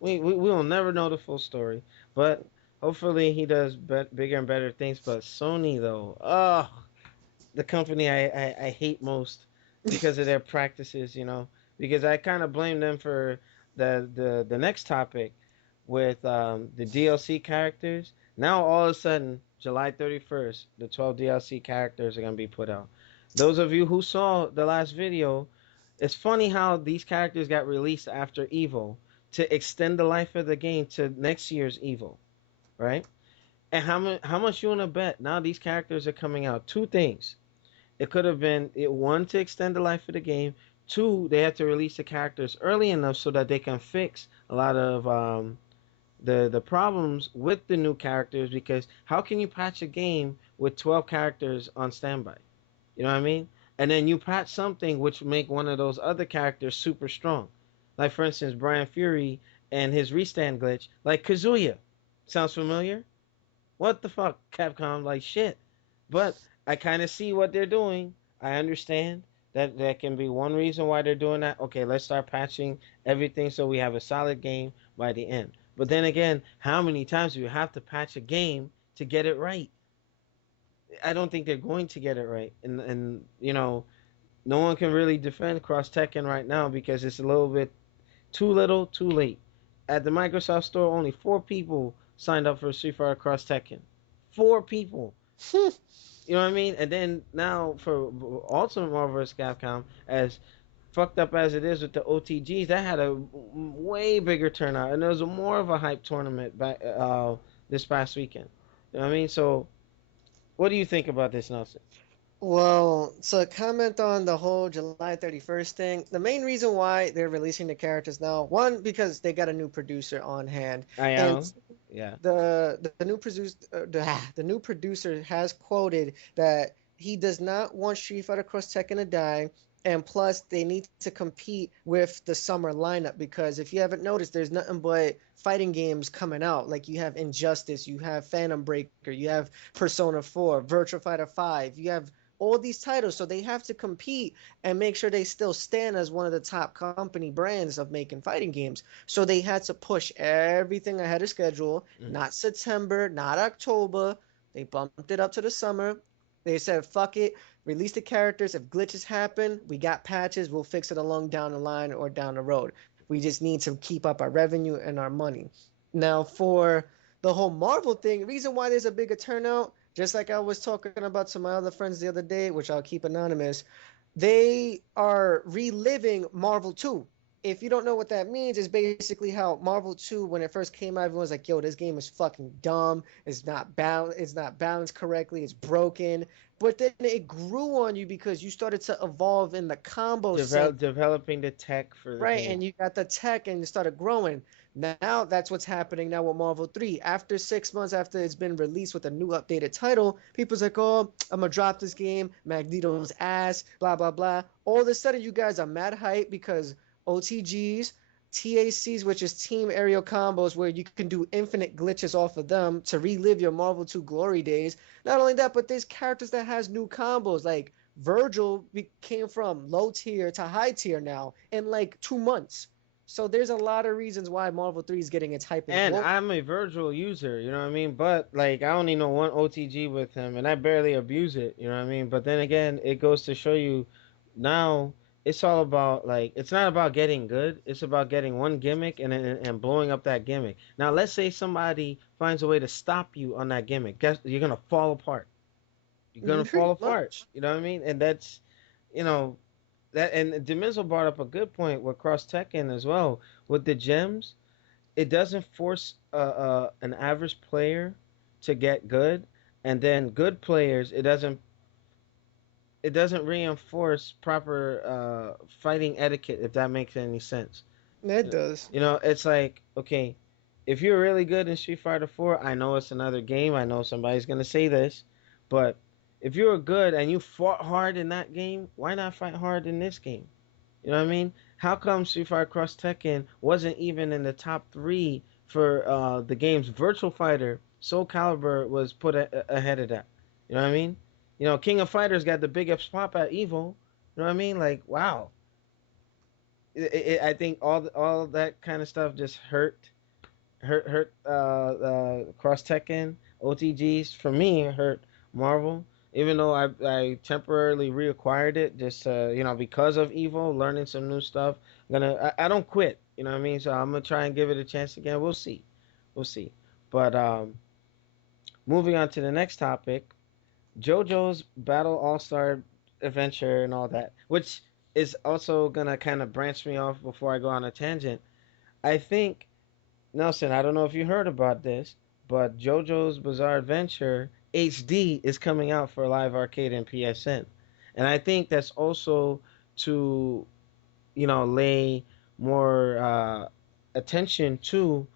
We will never know the full story, but hopefully he does bigger and better things. But Sony though, oh, the company I hate most because of their practices, because I kind of blame them for the next topic with the DLC characters. Now all of a sudden, July 31st, the 12 DLC characters are gonna be put out. Those of you who saw the last video, it's funny how these characters got released after Evo to extend the life of the game to next year's Evo, right? And how much you wanna bet now these characters are coming out? Two things. It could have been one to extend the life of the game. Two, they have to release the characters early enough so that they can fix a lot of the problems with the new characters. Because how can you patch a game with 12 characters on standby? You know what I mean? And then you patch something which make one of those other characters super strong. Like for instance, Brian Fury and his restand glitch, like Kazuya. Sounds familiar? What the fuck, Capcom? Like shit. But I kind of see what they're doing. I understand that that can be one reason why they're doing that. Okay, let's start patching everything so we have a solid game by the end. But then again, how many times do you have to patch a game to get it right? I don't think they're going to get it right. And no one can really defend Cross Tekken right now because it's a little bit too little, too late. At the Microsoft Store, only 4 people signed up for Street Fighter Cross Tekken. 4 people. You know what I mean? And then now for Ultimate Marvel vs. Capcom, as fucked up as it is with the OTGs, that had a way bigger turnout, and it was more of a hype tournament back this past weekend. You know what I mean? So, what do you think about this, Nelson? Well, to comment on the whole July 31st thing, the main reason why they're releasing the characters now, one, because they got a new producer on hand, I and am. Yeah. the new producer the new producer has quoted that he does not want Street Fighter Cross Tekken to die, and plus they need to compete with the summer lineup because if you haven't noticed, there's nothing but fighting games coming out. Like you have Injustice, you have Phantom Breaker, you have Persona 4, Virtua Fighter 5, you have all these titles, so they have to compete and make sure they still stand as one of the top company brands of making fighting games. So they had to push everything ahead of schedule, Mm. not September, not October. They bumped it up to the summer. They said, fuck it, release the characters. If glitches happen, we got patches. We'll fix it along down the line or down the road. We just need to keep up our revenue and our money. Now, for the whole Marvel thing, reason why there's a bigger turnout, just like I was talking about to my other friends the other day, which I'll keep anonymous, they are reliving Marvel 2. If you don't know what that means, it's basically how Marvel 2, when it first came out, everyone's like, yo, this game is fucking dumb. It's not balanced correctly, it's broken. But then it grew on you because you started to evolve in the combo sense, Developing the tech for the right? game. And you got the tech and it started growing. Now that's what's happening now with Marvel 3. After 6 months after it's been released with a new updated title, people's like, oh, I'm gonna drop this game, Magneto's ass, blah blah blah. All of a sudden you guys are mad hype because OTGs, TACs, which is team aerial combos where you can do infinite glitches off of them to relive your Marvel 2 glory days. Not only that, but there's characters that has new combos like Virgil came from low tier to high tier now in like 2 months. So there's a lot of reasons why Marvel 3 is getting its hype and And glory. I'm a Virgil user, you know what I mean? But like I only know one OTG with him and I barely abuse it, you know what I mean? But then again, it goes to show you now it's all about like it's not about getting good, it's about getting one gimmick and blowing up that gimmick. Now let's say somebody finds a way to stop you on that gimmick. Guess you're going to fall apart. You're going to fall Pretty apart, much. you know what I mean? And that's you know that and Demizo brought up a good point with Cross Tekken as well with the gems. It doesn't force an average player to get good, and then good players it doesn't reinforce proper fighting etiquette if that makes any sense. It does. It's like okay, if you're really good in Street Fighter 4, I know it's another game. I know somebody's gonna say this, but if you're good and you fought hard in that game, why not fight hard in this game? You know what I mean? How come Street Fighter Cross Tekken wasn't even in the top three for the games? Virtual Fighter, Soul Calibur was put ahead of that. You know what I mean? King of Fighters got the biggest pop at Evo. You know what I mean? Like, wow. I think all that kind of stuff just hurt cross Tekken OTGs for me. It hurt Marvel, even though I temporarily reacquired it just because of Evo, learning some new stuff. I don't quit, you know what I mean. So I'm gonna try and give it a chance again. We'll see. But moving on to the next topic, JoJo's Battle All Star Adventure and all that, which is also gonna kind of branch me off before I go on a tangent. I think Nelson, I don't know if you heard about this, but JoJo's Bizarre Adventure HD is coming out for Live Arcade and PSN. And I think that's also to, lay more attention to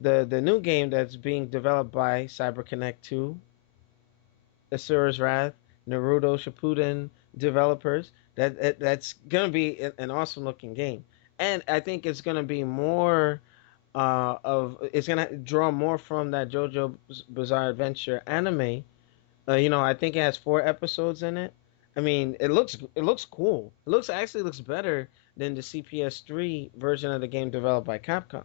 the new game that's being developed by CyberConnect 2, Asura's Wrath, Naruto Shippuden developers. That's gonna be an awesome looking game, and I think it's gonna be more it's gonna draw more from that JoJo's Bizarre Adventure anime. I think it has 4 episodes in it. I mean, it looks cool. It looks better than the CPS3 version of the game developed by Capcom.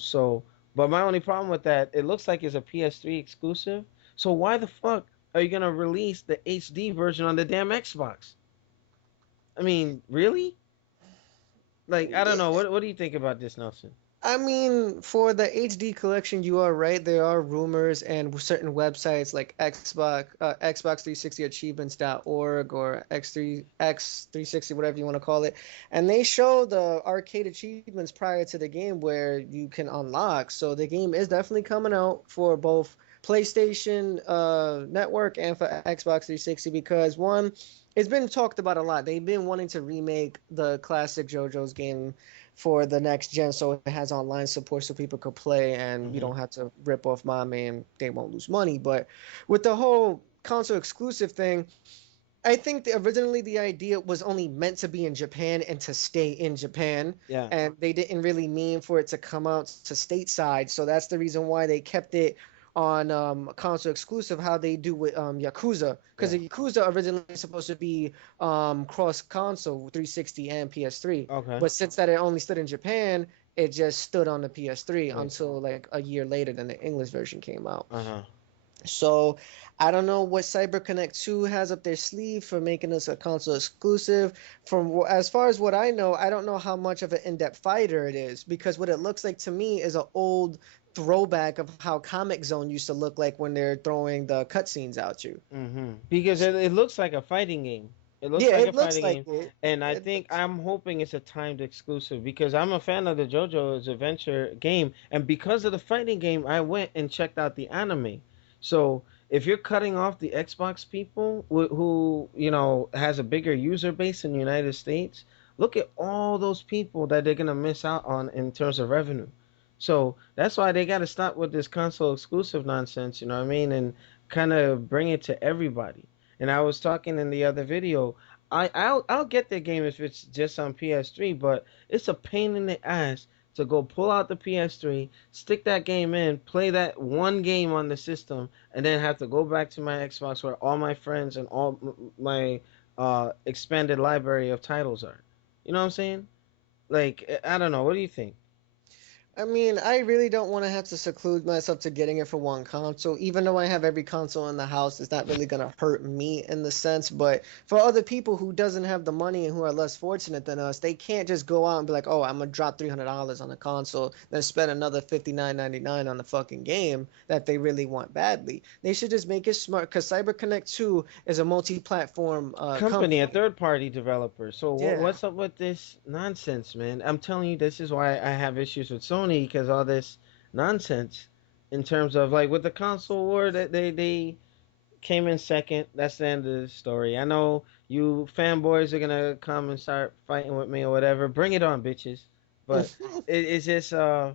So but my only problem with that, it looks like it's a PS3 exclusive. So why the fuck are you gonna release the HD version on the damn Xbox? I mean, really? Like, I don't know. What do you think about this, Nelson? I mean, for the HD collection, you are right. There are rumors and certain websites like Xbox 360 achievements.org or X360, whatever you want to call it. And they show the arcade achievements prior to the game where you can unlock. So the game is definitely coming out for both PlayStation Network and for Xbox 360 because one, it's been talked about a lot. They've been wanting to remake the classic JoJo's game for the next gen so it has online support so people could play and you Hmm. don't have to rip off mom and they won't lose money. But with the whole console exclusive thing, I think originally the idea was only meant to be in Japan and to stay in Japan, Yeah. and they didn't really mean for it to come out to stateside. So that's the reason why they kept it on console exclusive, how they do with Yakuza, because Yeah. the Yakuza originally supposed to be cross console 360 and PS3, Okay. but since that it only stood in Japan, it just stood on the PS3 Right. until like a year later than the English version came out. Uh huh. So I don't know what CyberConnect 2 has up their sleeve for making this a console exclusive. From as far as what I know, I don't know how much of an in-depth fighter it is because what it looks like to me is an old throwback of how Comic Zone used to look like when they're throwing the cutscenes out you. Because it looks like a fighting game. It looks Yeah, like a it looks fighting like game, it. and I It think looks. I'm hoping it's a timed exclusive because I'm a fan of the JoJo's Adventure game, and because of the fighting game, I went and checked out the anime. So if you're cutting off the Xbox people who has a bigger user base in the United States, look at all those people that they're gonna miss out on in terms of revenue. So that's why they got to stop with this console exclusive nonsense. You know what I mean? And kind of bring it to everybody. And I was talking in the other video. I'll get the game if it's just on PS3, but it's a pain in the ass to go pull out the PS3, stick that game in, play that one game on the system, and then have to go back to my Xbox where all my friends and all my expanded library of titles are. You know what I'm saying? Like, I don't know. What do you think? I mean, I really don't want to have to seclude myself to getting it for one console. Even though I have every console in the house, it's not really gonna hurt me in the sense. But for other people who doesn't have the money and who are less fortunate than us, they can't just go out and be like, "Oh, I'm gonna drop $300 on a console, then spend another 59.99 on the fucking game that they really want badly." They should just make it smart because CyberConnect 2 is a multi-platform Company, a company. third party developer. So Yeah. what's up with this nonsense, man? I'm telling you, this is why I have issues with Sony because all this nonsense in terms of like with the console war that they came in second. That's the end of the story. I know you fanboys are gonna come and start fighting with me or whatever. Bring it on, bitches. But it's just I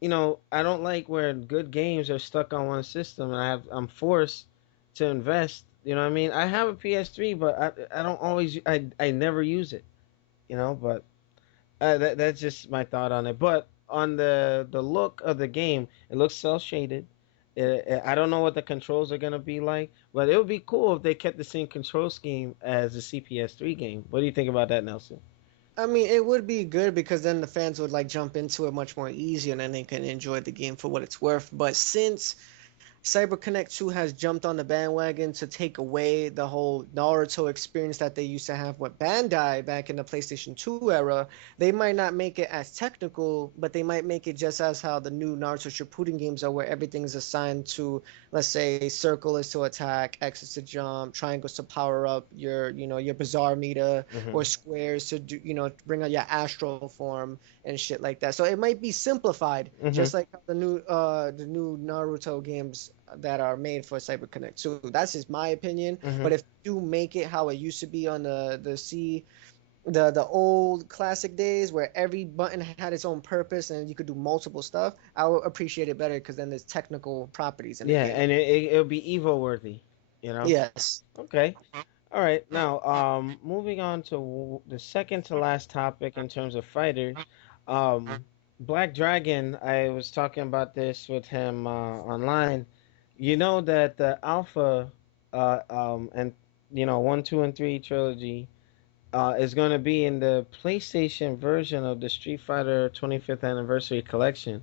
don't like where good games are stuck on one system and I'm forced to invest. You know what I mean? I have a PS3, but I don't always I never use it. But that's just my thought on it. But on the look of the game, it looks cel shaded. I don't know what the controls are gonna be like, but it would be cool if they kept the same control scheme as the CPS3 game. What do you think about that, Nelson? I mean, it would be good because then the fans would like jump into it much more easy and then they can enjoy the game for what it's worth. But since CyberConnect 2 has jumped on the bandwagon to take away the whole Naruto experience that they used to have with Bandai back in the PlayStation 2 era. They might not make it as technical, but they might make it just as how the new Naruto Shippuden games are, where everything is assigned to, let's say, circle is to attack, X is to jump, triangles to power up your bizarre meter, Hmm. or squares to do, bring out your astral form and shit like that. So it might be simplified, Hmm. just like how the new Naruto games that are made for CyberConnect 2. That's just my opinion. Hmm. But if you make it how it used to be on the old classic days where every button had its own purpose and you could do multiple stuff, I would appreciate it better because then there's technical properties in the Yeah, game. and it'll be Evo worthy, you know. Yes. Okay. All right. Now, moving on to the second to last topic in terms of fighters, um, Black Dragon. I was talking about this with him online. You know that the Alpha, and one, two, and three trilogy, is going to be in the PlayStation version of the Street Fighter 25th Anniversary Collection.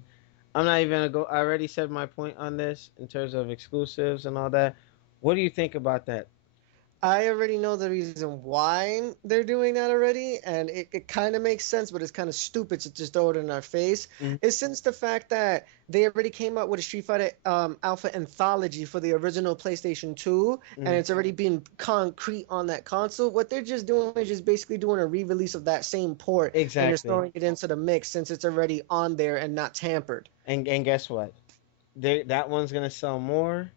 I'm not even gonna go. I already said my point on this in terms of exclusives and all that. What do you think about that? I already know the reason why they're doing that already, and it kind of makes sense, but it's kind of stupid to just throw it in our face. Mm. It's since the fact that they already came out with a Street Fighter Alpha anthology for the original PlayStation 2, and Mm. it's already been concrete on that console. What they're just doing is just basically doing a re-release of that same port and just Exactly. throwing it into the mix since it's already on there and not tampered. And guess what? That one's gonna sell more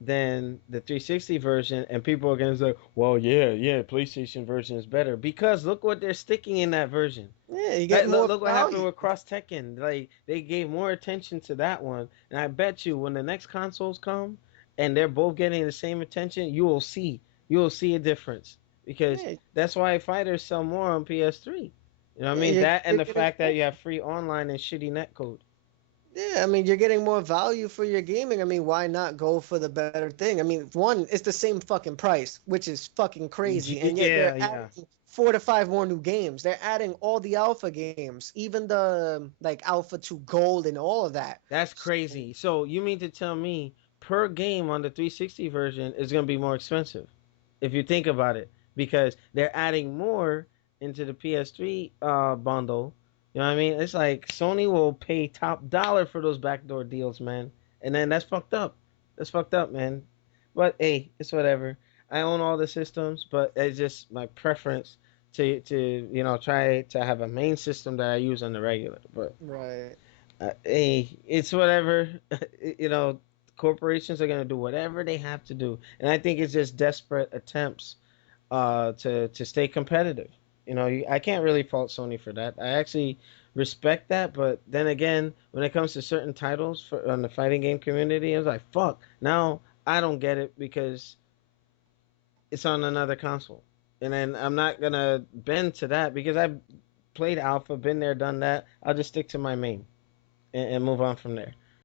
than the 360 version, and people are gonna say, "Well, yeah, yeah, PlayStation version is better," because look what they're sticking in that version. Yeah, you get Like, look, more look what happened value. with Cross Tekken. Like, they gave more attention to that one, and I bet you when the next consoles come and they're both getting the same attention, you will see a difference because Yeah, that's why fighters sell more on PS3. You know what I yeah, mean? That and you're the getting fact that you have free online and shitty netcode. Yeah, I mean, you're getting more value for your gaming. I mean, why not go for the better thing? I mean, one, it's the same fucking price, which is fucking crazy, and yet Yeah, they're yeah. adding 4 to 5 more new games. They're adding all the alpha games, even the like Alpha to Gold and all of that. That's So, crazy. So you mean to tell me per game on the 360 version is going to be more expensive if you think about it because they're adding more into the PS3 bundle. You know what I mean? It's like Sony will pay top dollar for those backdoor deals, man. And then that's fucked up. That's fucked up, man. But hey, it's whatever. I own all the systems, but it's just my preference to try to have a main system that I use on the regular. But right. hey, it's whatever. you know, corporations are gonna do whatever they have to do, and I think it's just desperate attempts to stay competitive. I can't really fault Sony for that. I actually respect that, but then again, when it comes to certain titles for on the fighting game community, I was like, fuck. Now I don't get it because it's on another console, and then I'm not gonna bend to that because I've played Alpha, been there, done that. I'll just stick to my main and move on from there.